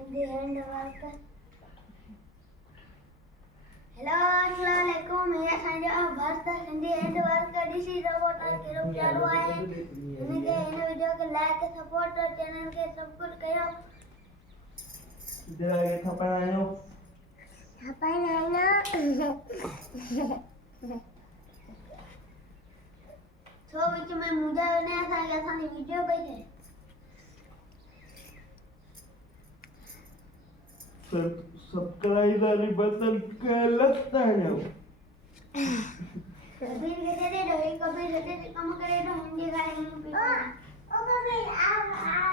Hindi hand work. Hello अस्सलाम वालेकुम, मैं Sanjay Bharat Hindi hand work DC robot के रूप चालू है। इनके इन वीडियो के लाइक सपोर्ट और चैनल के सब्सक्राइब करो। इधर आगे थप्पड़ आयो तो बीच में मुझे ने ऐसा वीडियो पे है। सब्सक्राइब वाली बटन के लगता है ना कबीर के दे दो, कबीर दे दे, कम करे तो हिंदी का हिंदी पे। ओ कबीर आ